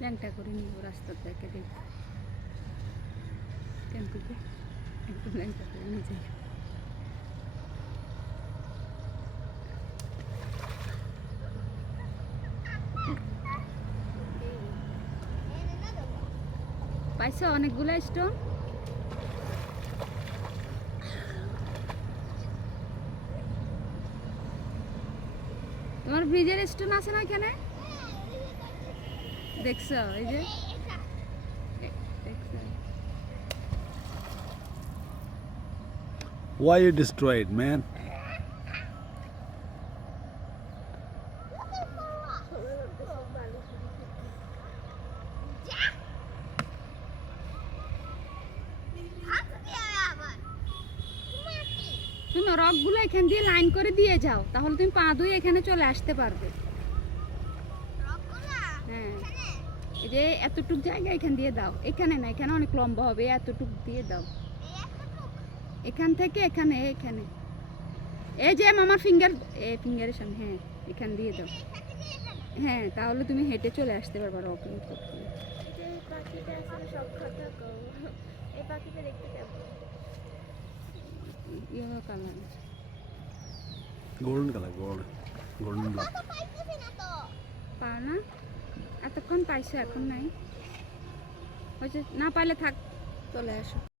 ল্যাংটা করে নিব রাস্তার থেকে দেখ কেন থেকে একদম ল্যাংটা করে নিয়ে যাই। পাইছো অনেকগুলো স্টোন? তোমার ব্রিজের স্টোন আছে না এখানে? দেখছো এই যে দেখছো? Why you destroyed, man? তুমি রকগুলো এখান দিয়ে লাইন করে দিয়ে যাও, তাহলে তুমি পা ধুয়ে এখানে চলে আসতে পারবে। হ্যাঁ, এই যে এতটুক জায়গা এখান দিয়ে দাও, এখানে না, এখানে অনেক লম্বা হবে, এতটুক দিয়ে দাও এখান থেকে এখানে। এখানে এই যে মামার ফিঙ্গারের সামনে, হ্যাঁ এখান দিয়ে দাও। হ্যাঁ, তাহলে তুমি হেঁটে চলে আসতে পারবে রকিং করতে। Yellow colour, Golden color, golden black. পাও না? এতক্ষণ পাইছো, এখন নাই। হয়েছে না পাইলে থাক, চলে আসো।